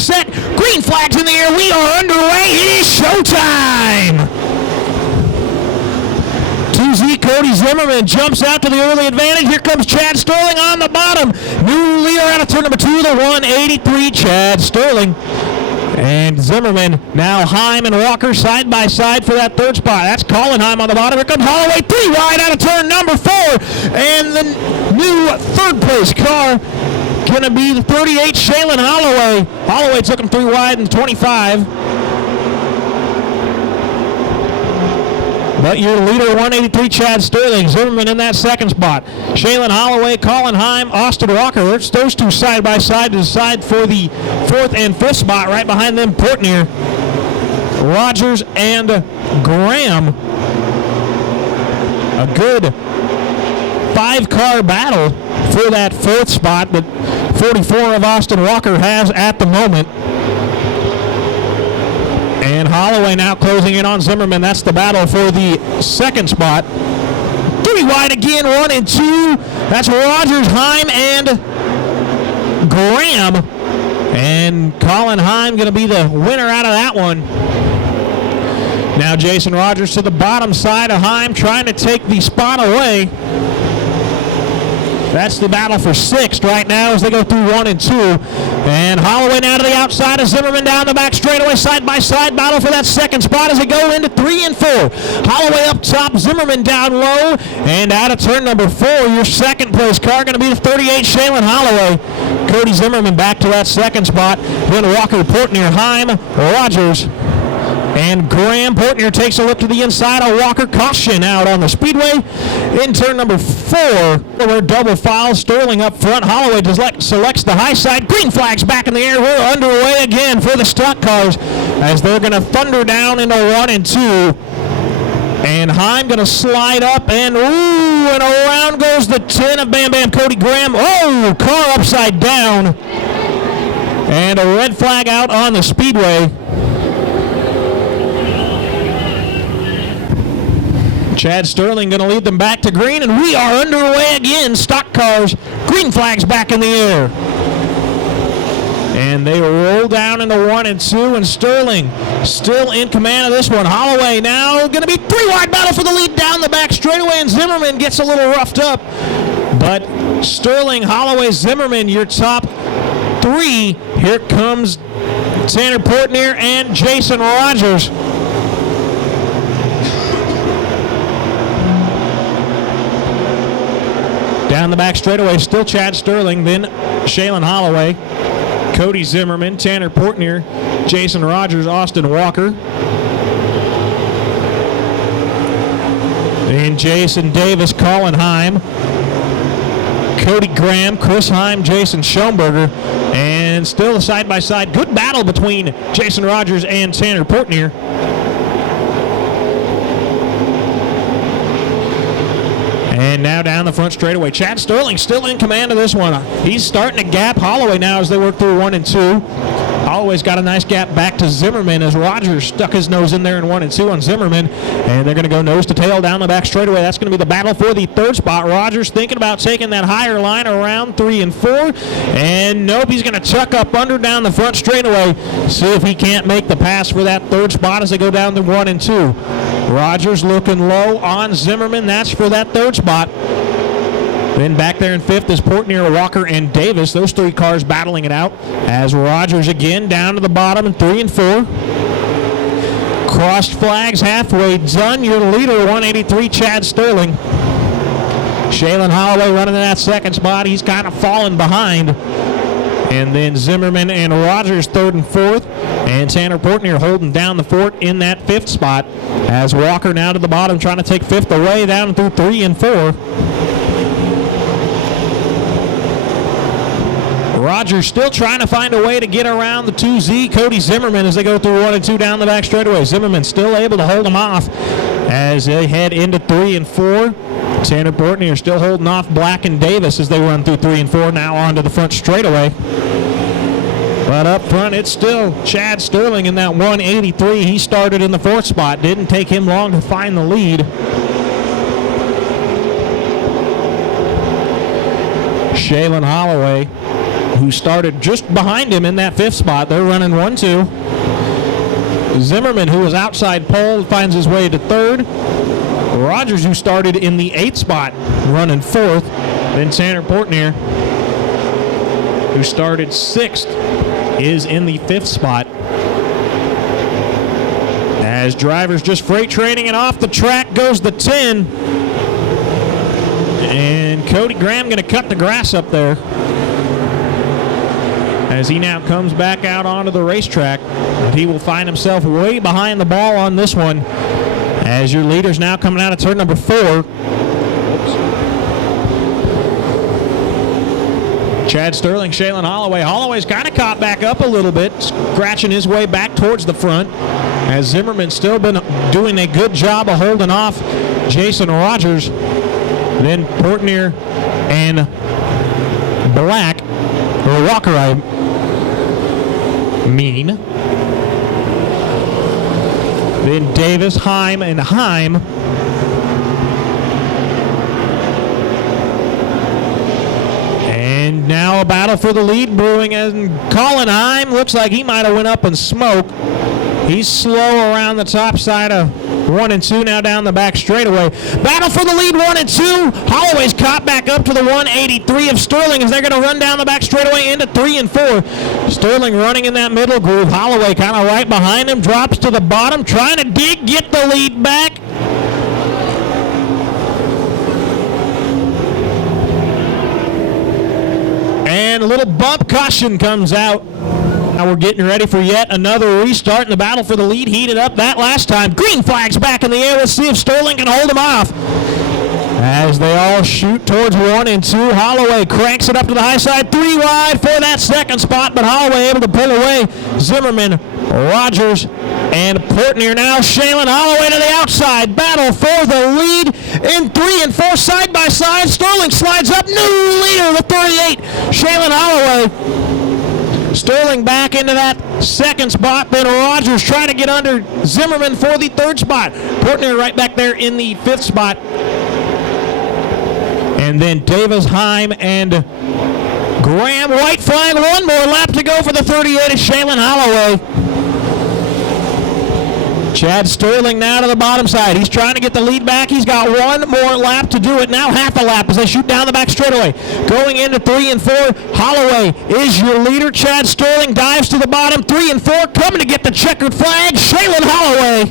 set. Green flags in the air. We are underway. It is showtime. 2Z Cody Zimmerman jumps out to the early advantage. Here comes Chad Sterling on the bottom. New leader out of turn number 2, the 183, Chad Sterling. And Zimmerman, now Heim and Walker side by side for that third spot. That's Colin Heim on the bottom. Here comes Holloway, 3 wide out of turn number 4. And the new third place car going to be the 38, Shaylin Holloway. Holloway took him 3 wide in 25. But your leader, 183, Chad Sterling. Zimmerman in that second spot. Shaylin Holloway, Colin Heim, Austin Walker. Those two side by side to decide for the 4th and 5th spot. Right behind them, Portnier, Rogers, and Graham. A good 5-car battle for that 4th spot that 44 of Austin Walker has at the moment. And Holloway now closing in on Zimmerman. That's the battle for the 2nd spot. 3 wide again, 1 and 2. That's Rogers, Heim, and Graham. And Colin Heim going to be the winner out of that one. Now Jason Rogers to the bottom side of Heim, trying to take the spot away. That's the battle for 6th right now as they go through 1 and 2. And Holloway now to the outside of Zimmerman down the back straightaway, side-by-side battle for that 2nd spot as they go into 3 and 4. Holloway up top, Zimmerman down low, and out of turn number 4, your 2nd place car going to be the 38, Shaylin Holloway. Cody Zimmerman back to that 2nd spot. Then Walker, Portnier, Heim, Rogers, and Graham. Portnier takes a look to the inside of Walker. Caution out on the Speedway. In turn number 4, we're double foul. Sterling up front. Holloway selects the high side. Green flags back in the air. We're underway again for the stock cars as they're going to thunder down into 1 and 2. And Heim going to slide up, and and around goes the 10 of Bam Bam Cody Graham. Oh, car upside down. And a red flag out on the Speedway. Chad Sterling going to lead them back to green, and we are underway again. Stock cars, green flags back in the air. And they roll down into 1 and 2, and Sterling still in command of this one. Holloway now going to be 3 wide battle for the lead down the back straightaway, and Zimmerman gets a little roughed up. But Sterling, Holloway, Zimmerman, your top 3. Here comes Tanner Portnier and Jason Rogers. Down the back straightaway, still Chad Sterling, then Shaylin Holloway, Cody Zimmerman, Tanner Portnier, Jason Rogers, Austin Walker. Then Jason Davis, Colin Heim, Cody Graham, Chris Heim, Jason Schoenberger, and still a side-by-side. Good battle between Jason Rogers and Tanner Portnier. And now down the front straightaway, Chad Sterling still in command of this one. He's starting to gap Holloway now as they work through 1 and 2. Holloway's got a nice gap back to Zimmerman as Rogers stuck his nose in there in 1 and 2 on Zimmerman. And they're going to go nose to tail down the back straightaway. That's going to be the battle for the 3rd spot. Rogers thinking about taking that higher line around 3 and 4. And nope, he's going to chuck up under down the front straightaway. See if he can't make the pass for that 3rd spot as they go down to 1 and 2. Rogers looking low on Zimmerman. That's for that 3rd spot. Then back there in 5th is Portnier, Walker, and Davis. Those 3 cars battling it out as Rogers again down to the bottom in 3 and 4. Crossed flags halfway done. Your leader, 183, Chad Sterling. Shaylin Holloway running in that 2nd spot. He's kind of falling behind. And then Zimmerman and Rogers 3rd and 4th. And Tanner Portnier holding down the fort in that 5th spot. As Walker now to the bottom trying to take 5th away down through 3 and 4. Rogers still trying to find a way to get around the 2Z, Cody Zimmerman, as they go through 1 and 2 down the back straightaway. Zimmerman still able to hold them off as they head into 3 and 4. Tanner Portnier still holding off Black and Davis as they run through 3 and 4, now onto the front straightaway. But up front, it's still Chad Sterling in that 183. He started in the 4th spot. Didn't take him long to find the lead. Shaylin Holloway, who started just behind him in that 5th spot. They're running 1-2. Zimmerman, who was outside pole, finds his way to 3rd. Rogers, who started in the 8th spot, running 4th. Then Tanner Portnier, who started 6th, is in the 5th spot. As drivers just freight trading, and off the track goes the 10. And Cody Graham going to cut the grass up there as he now comes back out onto the racetrack. He will find himself way behind the ball on this one, as your leader's now coming out of turn number 4. Chad Sterling, Shaylin Holloway. Holloway's kind of caught back up a little bit, scratching his way back towards the front, as Zimmerman's still been doing a good job of holding off Jason Rogers. Then Portnier and Black, or Walker, I mean. Then Davis, Heim, and Heim. And now a battle for the lead brewing, and Colin Heim looks like he might have went up in smoke. He's slow around the top side of 1 and 2, now down the back straightaway. Battle for the lead, 1 and 2. Holloway's caught back up to the 183 of Sterling as they're going to run down the back straightaway into 3 and 4. Sterling running in that middle groove. Holloway kind of right behind him, drops to the bottom, trying to get the lead back. And a little bump caution comes out. Now we're getting ready for yet another restart, and the battle for the lead heated up that last time. Green flag's back in the air. Let's see if Sterling can hold him off. As they all shoot towards 1 and 2, Holloway cranks it up to the high side. 3 wide for that 2nd spot, but Holloway able to pull away. Zimmerman, Rogers, and Portnier now. Shaylin Holloway to the outside. Battle for the lead in 3 and 4, side by side. Sterling slides up. New leader, the 38. Shaylin Holloway. Sterling back into that 2nd spot. Then Rogers trying to get under Zimmerman for the 3rd spot. Portnier right back there in the 5th spot. And then Davis, Heim, and Graham. White flag, 1 more lap to go for the 38 of Shaylin Holloway. Chad Sterling now to the bottom side. He's trying to get the lead back. He's got 1 more lap to do it. Now half a lap as they shoot down the back straightaway. Going into 3 and 4, Holloway is your leader. Chad Sterling dives to the bottom. 3 and 4 coming to get the checkered flag. Shaylin Holloway.